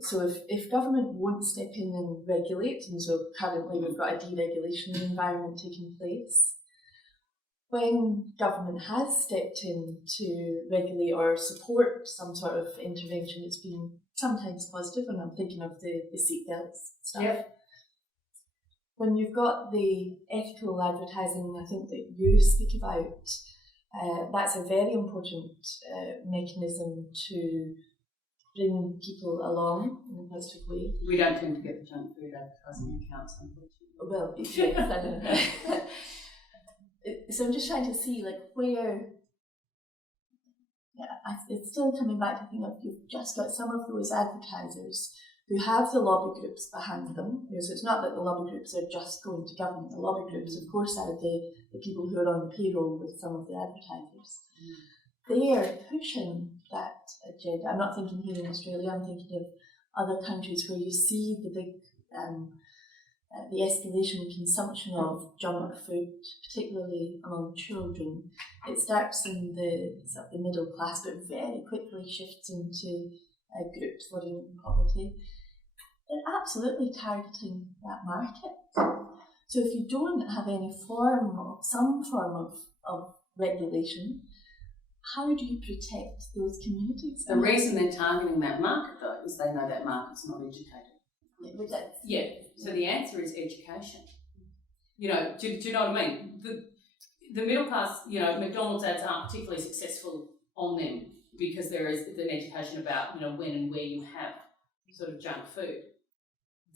so if government won't step in and regulate, and so currently we've got a deregulation environment taking place, when government has stepped in to regulate or support some sort of intervention, it's been sometimes positive, and I'm thinking of the seatbelts stuff. Yep. When you've got the ethical advertising, I think that you speak about, that's a very important mechanism to bring people along in a positive way. We don't tend to get the junk food advertising accounts, unfortunately. Well, yes, I don't know. So I'm just trying to see where. It's still coming back to think of, you've just got some of those advertisers who have the lobby groups behind them. So it's not that the lobby groups are just going to government. The lobby groups, of course, are the people who are on the payroll with some of the advertisers. They are pushing that agenda. I'm not thinking here in Australia, I'm thinking of other countries where you see the big, the escalation in consumption of junk food, particularly among children. It starts in the sort of the middle class, but very quickly shifts into groups living in poverty. They're absolutely targeting that market. So if you don't have some form of regulation, how do you protect those communities? The reason they're targeting that market, though, is they know that market's not educated. Yeah. So the answer is education. Do you know what I mean? The middle class, McDonald's ads aren't particularly successful on them because there is an education about, when and where you have sort of junk food.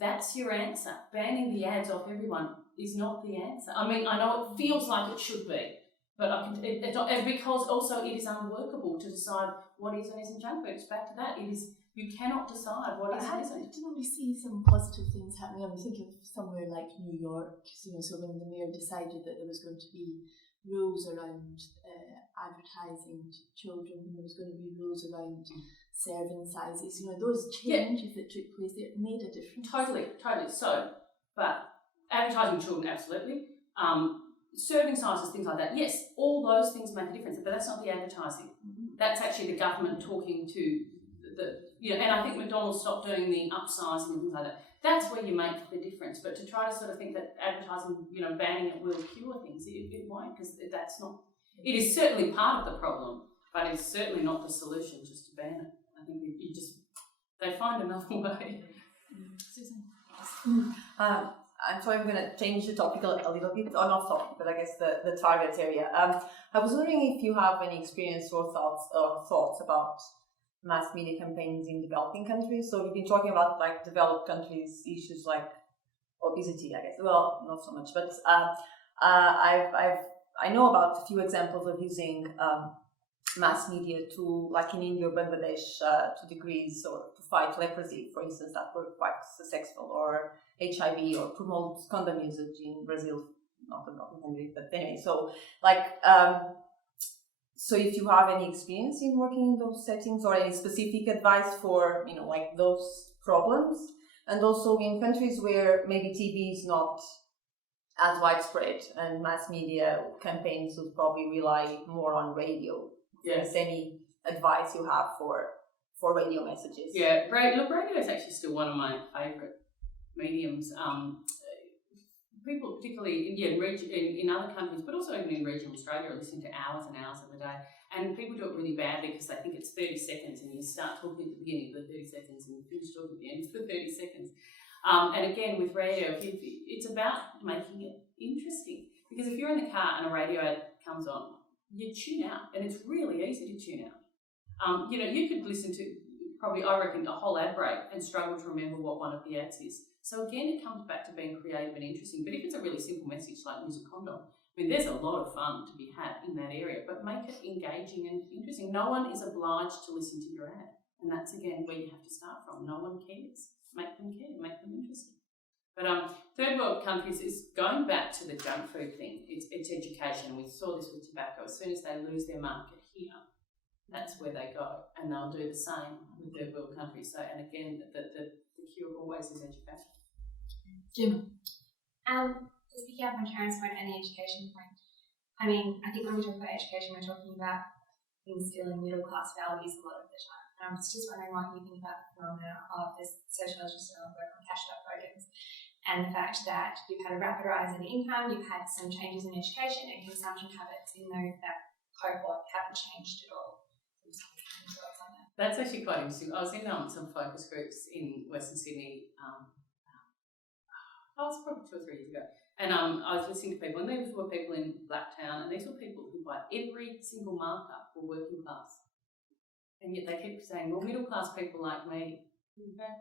That's your answer. Banning the ads off everyone is not the answer. I mean, I know it feels like it should be, but because also it is unworkable to decide what is and isn't junk food. It's back to that. You cannot decide what is and isn't. Didn't we see some positive things happening? I'm thinking of somewhere like New York, so when the mayor decided that there was going to be rules around advertising to children, there was going to be rules around serving sizes, those changes that took place, it made a difference. Totally. So, but advertising children, absolutely. Serving sizes, things like that, yes, all those things make a difference, but that's not the advertising. That's actually the government talking to and I think McDonald's stopped doing the upsizing and things like that. That's where you make the difference. But to try to sort of think that advertising, banning it will cure things, it won't, because that's not. It is certainly part of the problem, but it's certainly not the solution just to ban it. I think they find another way. Susan. I'm sorry, I'm going to change the topic a little bit, or not topic, but I guess the target area. I was wondering if you have any experience or thoughts about mass media campaigns in developing countries. So we've been talking about developed countries issues like obesity, I guess. Well, not so much, but I know about a few examples of using mass media to, like in India or Bangladesh, to degrees, or to fight leprosy, for instance, that were quite successful, or HIV, or promote condom usage in Brazil, not in Hungary, but anyway. So so if you have any experience in working in those settings, or any specific advice for, those problems, and also in countries where maybe TV is not as widespread and mass media campaigns would probably rely more on radio. Yes. Is any advice you have for radio messages? Yeah, radio is actually still one of my favourite mediums. People, particularly in other countries, but also even in regional Australia, are listening to hours and hours of the day. And people do it really badly because they think it's 30 seconds, and you start talking at the beginning for 30 seconds and you finish talking at the end for 30 seconds. And again, with radio, it's about making it interesting. Because if you're in the car and a radio ad comes on, you tune out, and it's really easy to tune out. You could listen to probably, I reckon, a whole ad break and struggle to remember what one of the ads is. So again, it comes back to being creative and interesting. But if it's a really simple message like use a condom, I mean, there's a lot of fun to be had in that area, but make it engaging and interesting. No one is obliged to listen to your ad. And that's, again, where you have to start from. No one cares. Make them care, make them interesting. But third world countries is going back to the junk food thing. It's education. We saw this with tobacco. As soon as they lose their market here, that's where they go. And they'll do the same with third world countries. So, and again, the cure always is education. Jim? Speaking up on Karen's point and the education point, I mean, I think when we talk about education, we're talking about instilling middle class values a lot of the time. And I was just wondering what you think about the phenomena of this sociologists who work on cashed up programs and the fact that you've had a rapid rise in income, you've had some changes in education and consumption habits in that cohort haven't changed at all. That's actually quite interesting. I was in some focus groups in Western Sydney. I was probably 2 or 3 years ago, and I was listening to people, and these were people in Blacktown, and these were people who, by every single marker, were working class, and yet they keep saying, "Well, middle class people like me." Okay.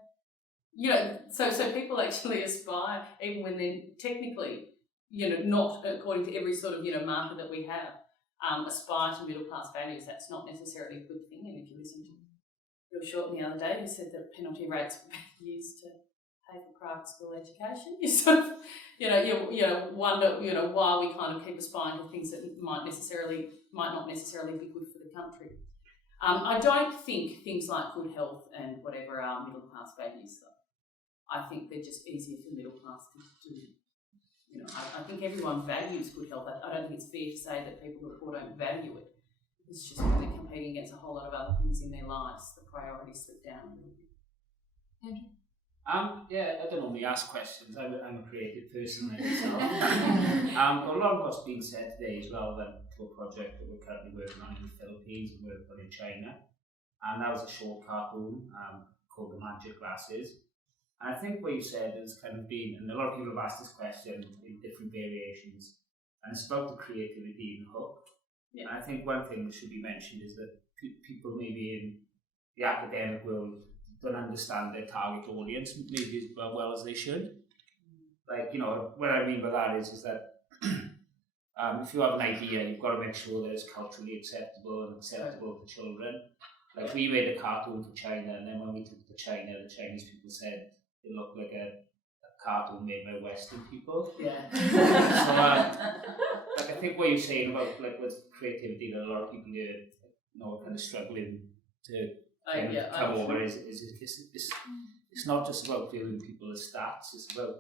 You know, so people actually aspire, even when they're technically, not according to every sort of marker that we have, aspire to middle class values. That's not necessarily a good thing. And if you listen to Bill Shorten the other day, who said that penalty rates were being used to pay for private school education, you sort of, wonder, why we kind of keep aspiring to things that might not necessarily be good for the country. I don't think things like good health and whatever are middle class values, though. I think they're just easier for middle class to do. I think everyone values good health. I don't think it's fair to say that people who are poor don't value it. It's just when they're competing against a whole lot of other things in their lives, the priorities slip down a little bit. Andrew? I don't normally ask questions. I'm a creative person like myself. A lot of what's been said today as well went to a project that we're currently working on in the Philippines and working on in China. And that was a short cartoon called The Magic Glasses. And I think what you said has kind of been, and a lot of people have asked this question in different variations, and it's about the creativity and hook. Yeah. And I think one thing that should be mentioned is that people maybe in the academic world don't understand their target audience maybe as well as they should. Like, what I mean by that is that if you have an idea, you've got to make sure that it's culturally acceptable and acceptable to children. Like, we made a cartoon for China, and then when we took it to China, the Chinese people said it looked like a cartoon made by Western people. Yeah. So, I think what you're saying about with creativity, that a lot of people here, kind of struggling to come over is it's not just about viewing people as stats. It's about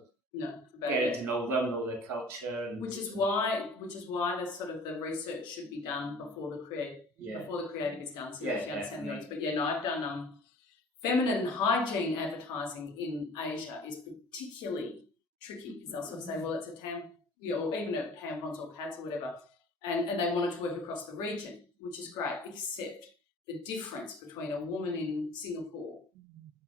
getting to know them, know their culture, and which is why the sort of the research should be done before the creative is done, so you actually understand the audience. But I've done feminine hygiene advertising in Asia is particularly tricky because they'll sort of say, well, it's a or even a tampons or pads or whatever, and they wanted to work across the region, which is great, except the difference between a woman in Singapore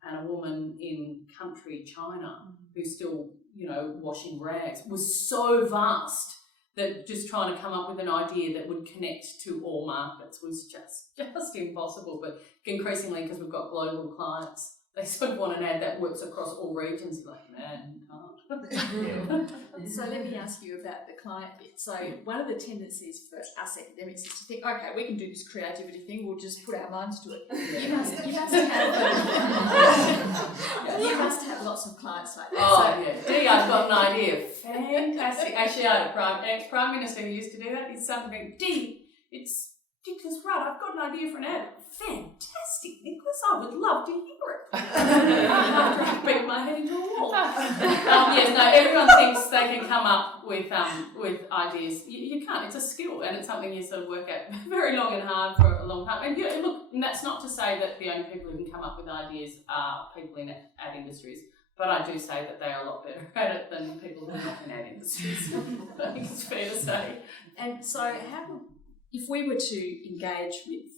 and a woman in country China who's still, washing rags was so vast that just trying to come up with an idea that would connect to all markets was just impossible. But increasingly, because we've got global clients, they sort of want an ad that works across all regions. You're like, man, you can't. So let me ask you about the client bit. So one of the tendencies for us academics is to think, okay, we can do this creativity thing, we'll just put our minds to it. You must have lots of clients like that. Oh, Dee, I've got an idea. Fantastic. Actually, I had an ex-Prime Minister who used to do that. He's something, Dee, it's ridiculous, right? I've got an idea for an ad. Fantastic, Nicholas. I would love to hear it. I beat my head into a wall. Everyone thinks they can come up with ideas. You can't. It's a skill, and it's something you sort of work at very long and hard for a long time. And that's not to say that the only people who can come up with ideas are people in ad industries. But I do say that they are a lot better at it than people who are not in ad industries. I think it's fair to say. And so, if we were to engage with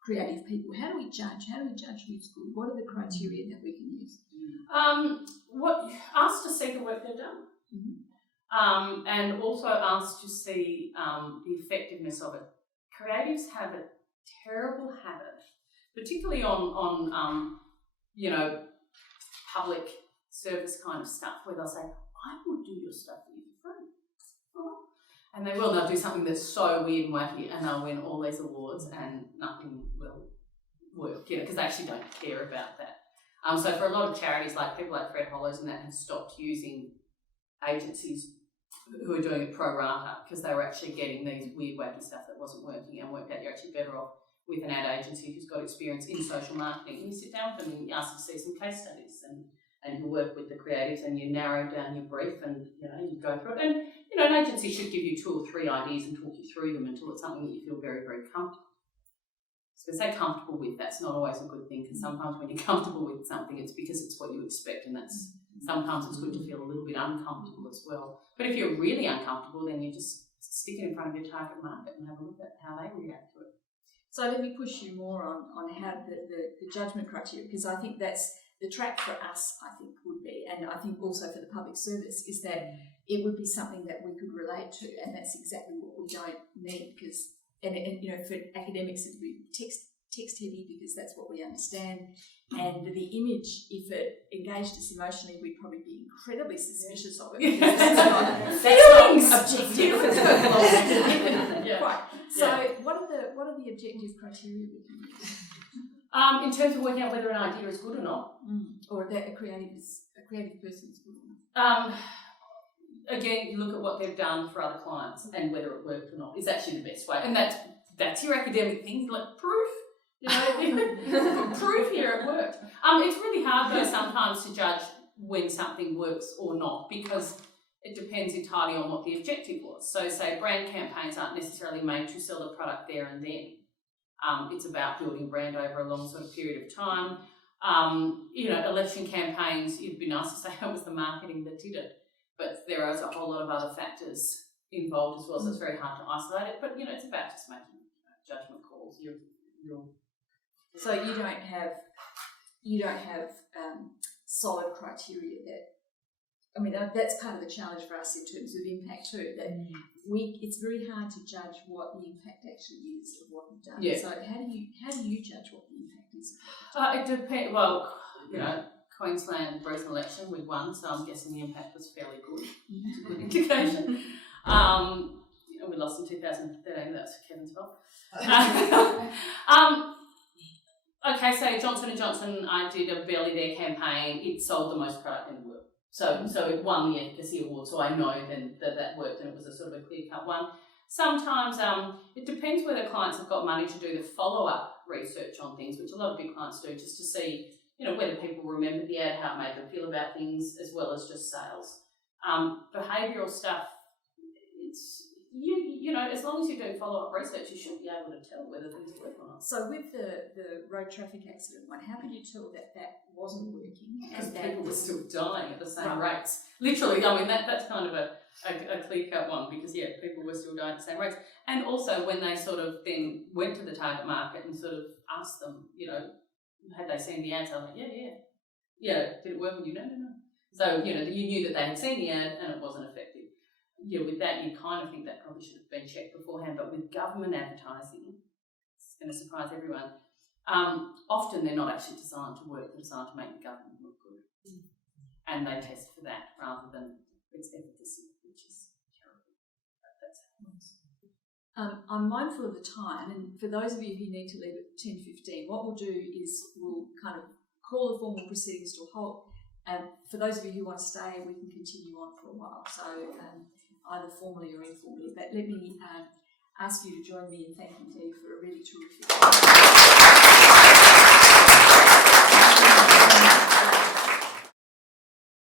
creative people, how do we judge? How do we judge who's good? What are the criteria that we can use? Ask to see the work they've done, and also ask to see the effectiveness of it. Creatives have a terrible habit, particularly on public service kind of stuff, where they'll say, "I will do your stuff for you for free." And they will. They'll do something that's so weird and wacky, and they'll win all these awards, and nothing will work, because they actually don't care about that. So for a lot of charities, like people like Fred Hollows and that, have stopped using agencies who are doing it pro rata, because they were actually getting these weird, wacky stuff that wasn't working, and worked out you're actually better off with an ad agency who's got experience in social marketing. And you sit down with them and you ask them to see some case studies, and you work with the creatives, and you narrow down your brief, and you go through it. And an agency should give you 2 or 3 ideas and talk you through them until it's something that you feel very, very comfortable. So to say comfortable with, that's not always a good thing, because sometimes when you're comfortable with something, it's because it's what you expect, and that's sometimes it's good to feel a little bit uncomfortable as well. But if you're really uncomfortable, then you just stick it in front of your target market and have a look at how they react to it. So let me push you more on how the judgment criteria, because I think that's the track for us, I think, would be, and I think also for the public service, is that it would be something that we could relate to, and that's exactly what we don't need, because, and for academics it would be text heavy, because that's what we understand, and the image, if it engaged us emotionally, we'd probably be incredibly suspicious of it, because that's not objective. Right. So what are the objective criteria we can use? In terms of working out whether an idea is good or not, or that a creative person is good or not. Again, you look at what they've done for other clients and whether it worked or not is actually the best way. And that's your academic thing, like proof. Proof here it worked. It's really hard though sometimes to judge when something works or not, because it depends entirely on what the objective was. So say brand campaigns aren't necessarily made to sell the product there and then. It's about building brand over a long sort of period of time. Election campaigns, it'd be nice to say it was the marketing that did it, but there is a whole lot of other factors involved as well, so it's very hard to isolate it. But it's about just making judgment calls. So you don't have solid criteria that. I mean, that's part of the challenge for us in terms of impact too, that it's very hard to judge what the impact actually is of what you've done. Yeah. So how do you judge what the impact is? It depends. Well, Queensland recent election we won, so I'm guessing the impact was fairly good. It's a good indication. We lost in 2013. That's Kevin's fault. Okay, so Johnson & Johnson, I did a Barely There campaign. It sold the most product in the world. So it won the efficacy award, so I know then that worked, and it was a sort of a clear-cut one. Sometimes it depends whether clients have got money to do the follow-up research on things, which a lot of big clients do, just to see whether people remember the ad, how it made them feel about things, as well as just sales. Behavioural stuff, it's as long as you're doing follow-up research, you should be able to tell whether things work or not. So with the road traffic accident one, how could you tell that wasn't working? Because people were still dying at the same rates. Literally, I mean, that's kind of a clear-cut one, because, people were still dying at the same rates. And also when they sort of then went to the target market and sort of asked them, had they seen the ads, I was like, yeah, did it work? And no. So, you knew that they had seen the ad and it wasn't effective. With that, you kind of think that probably should have been checked beforehand. But with government advertising, it's going to surprise everyone, often they're not actually designed to work, they're designed to make the government look good. And they test for that rather than its efficacy, which is terrible. But that's how it works. I'm mindful of the time, and for those of you who need to leave at 10:15, what we'll do is we'll kind of call the formal proceedings to a halt. For those of you who want to stay, we can continue on for a while, so either formally or informally. But let me ask you to join me in thanking Dee for a really terrific